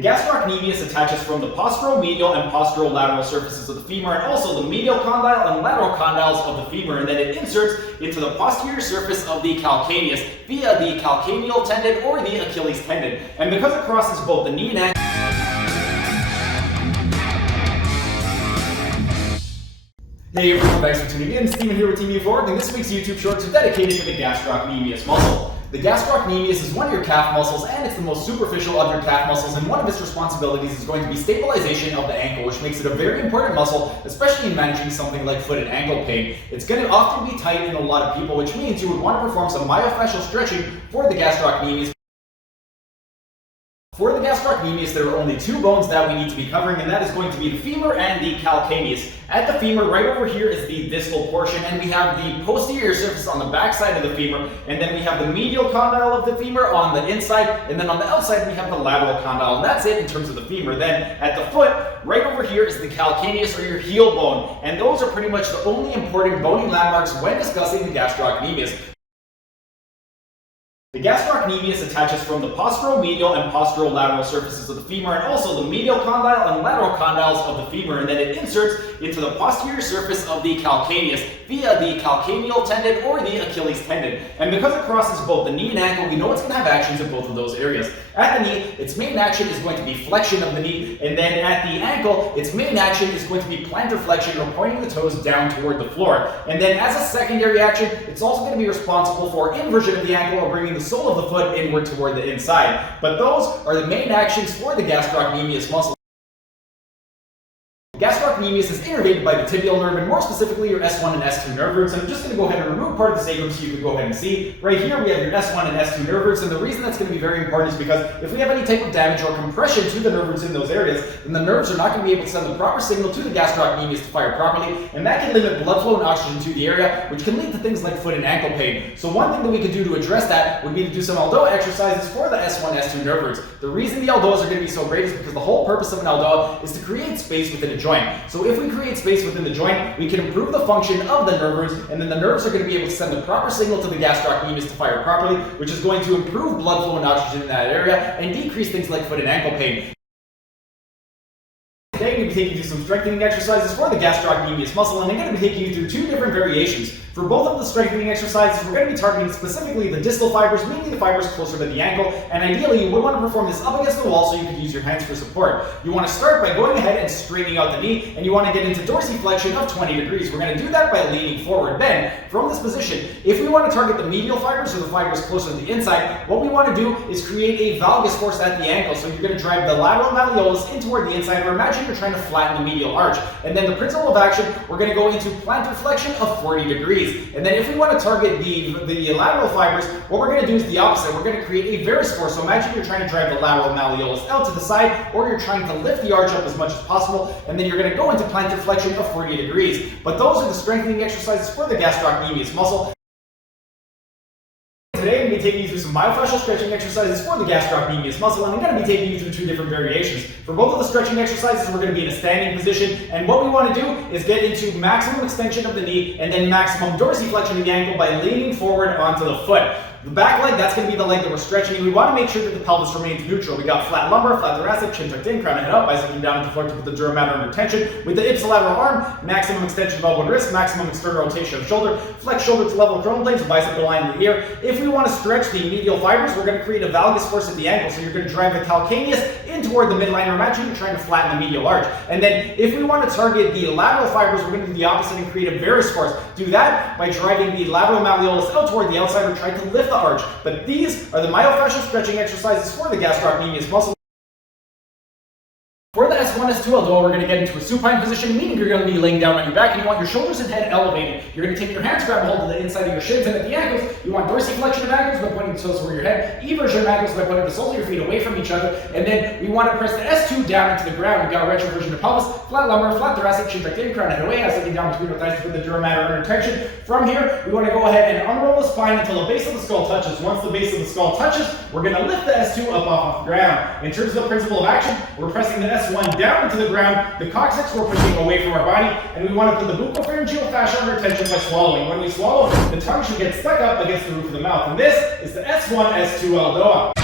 The gastrocnemius attaches from the posteromedial and posterolateral surfaces of the femur and also the medial condyle and lateral condyles of the femur, and then it inserts into the posterior surface of the calcaneus via the calcaneal tendon or the Achilles tendon. And because it crosses both the knee and ankle. Hey everyone, thanks for tuning in. Steven here with Team Euphoric, and this week's YouTube shorts are dedicated to the gastrocnemius muscle. The gastrocnemius is one of your calf muscles, and it's the most superficial of your calf muscles, and one of its responsibilities is going to be stabilization of the ankle, which makes it a very important muscle, especially in managing something like foot and ankle pain. It's going to often be tight in a lot of people, which means you would want to perform some myofascial stretching for the gastrocnemius. For the gastrocnemius, there are only two bones that we need to be covering, and that is going to be the femur and the calcaneus. At the femur, right over here is the distal portion, and we have the posterior surface on the back side of the femur, and then we have the medial condyle of the femur on the inside, and then on the outside we have the lateral condyle, and that's it in terms of the femur. Then at the foot, right over here is the calcaneus, or your heel bone, and those are pretty much the only important bony landmarks when discussing the gastrocnemius. The gastrocnemius attaches from the posteromedial and posterolateral surfaces of the femur and also the medial condyle and lateral condyles of the femur, and then it inserts into the posterior surface of the calcaneus via the calcaneal tendon or the Achilles tendon. And because it crosses both the knee and ankle, we know it's going to have actions in both of those areas. At the knee, its main action is going to be flexion of the knee, and then at the ankle, its main action is going to be plantar flexion, or pointing the toes down toward the floor. And then as a secondary action, it's also going to be responsible for inversion of the ankle, or bringing the sole of the foot inward toward the inside. But those are the main actions for the gastrocnemius muscle. Gastrocnemius is innervated by the tibial nerve, and more specifically your S1 and S2 nerve roots. And I'm just going to go ahead and remove part of the sacrum so you can go ahead and see. Right here we have your S1 and S2 nerve roots, and the reason that's going to be very important is because if we have any type of damage or compression to the nerve roots in those areas, then the nerves are not going to be able to send the proper signal to the gastrocnemius to fire properly, and that can limit blood flow and oxygen to the area, which can lead to things like foot and ankle pain. So one thing that we could do to address that would be to do some ELDOA exercises for the S1 S2 nerve roots. The reason the ELDOAs are going to be so great is because the whole purpose of an ELDOA is to create space within a joint. So if we create space within the joint, we can improve the function of the nerve roots, and then the nerves are going to be able to send the proper signal to the gastrocnemius to fire properly, which is going to improve blood flow and oxygen in that area and decrease things like foot and ankle pain. Today, I'm going to be taking you through some strengthening exercises for the gastrocnemius muscle, and I'm going to be taking you through two different variations. For both of the strengthening exercises, we're going to be targeting specifically the distal fibers, meaning the fibers closer to the ankle, and ideally you would want to perform this up against the wall so you can use your hands for support. You want to start by going ahead and straightening out the knee, and you want to get into dorsiflexion of 20 degrees. We're going to do that by leaning forward. Then, from this position, if we want to target the medial fibers or the fibers closer to the inside, what we want to do is create a valgus force at the ankle. So you're going to drive the lateral malleolus in toward the inside, or imagine you're trying to flatten the medial arch. And then the principle of action, we're going to go into plantar flexion of 40 degrees. And then if we want to target the lateral fibers, what we're going to do is the opposite. We're going to create a varus force. So imagine you're trying to drive the lateral malleolus out to the side, or you're trying to lift the arch up as much as possible, and then you're going to go into plantar flexion of 40 degrees. But those are the strengthening exercises for the gastrocnemius muscle. Today I'm going to be taking you through some myofascial stretching exercises for the gastrocnemius muscle, and I'm going to be taking you through two different variations. For both of the stretching exercises, we're going to be in a standing position, and what we want to do is get into maximum extension of the knee and then maximum dorsiflexion of the ankle by leaning forward onto the foot. The back leg, that's going to be the leg that we're stretching, and we want to make sure that the pelvis remains neutral. We got flat lumbar, flat thoracic, chin tucked in, crown and head up, bicep down to the floor to put the dura mater under tension. With the ipsilateral arm, maximum extension of elbow and wrist, maximum external rotation of shoulder, flex shoulder to level coronal planes, bicep aligned in the ear. If we want to stretch the medial fibers, we're going to create a valgus force at the ankle. So you're going to drive the calcaneus in toward the midline, or imagine you're trying to flatten the medial arch. And then if we want to target the lateral fibers, we're going to do the opposite and create a varus force. Do that by driving the lateral malleolus out toward the outside, or try to lift the arch. But these are the myofascial stretching exercises for the gastrocnemius muscle. For the S1, S2 ELDOA, we're going to get into a supine position, meaning you're going to be laying down on your back, and you want your shoulders and head elevated. You're going to take your hands, grab a hold of the inside of your shins, and at the ankles, you want dorsiflexion of ankles by pointing the toes over your head, eversion of ankles by putting the soles of your feet away from each other, and then we want to press the S2 down into the ground. We've got retroversion of pelvis, flat lumbar, flat thoracic, chin tucked in, crown head away, as looking down between the thighs to put the dura mater under tension. From here, we want to go ahead and unroll the spine until the base of the skull touches. Once the base of the skull touches, we're going to lift the S2 up off the ground. In terms of the principle of action, we're pressing the S1 down into the ground, the coccyx we're pushing away from our body, and we want to put the buccopharyngeal fascia under tension by swallowing. When we swallow, the tongue should get stuck up against the roof of the mouth. And this is the S1, S2 ELDOA.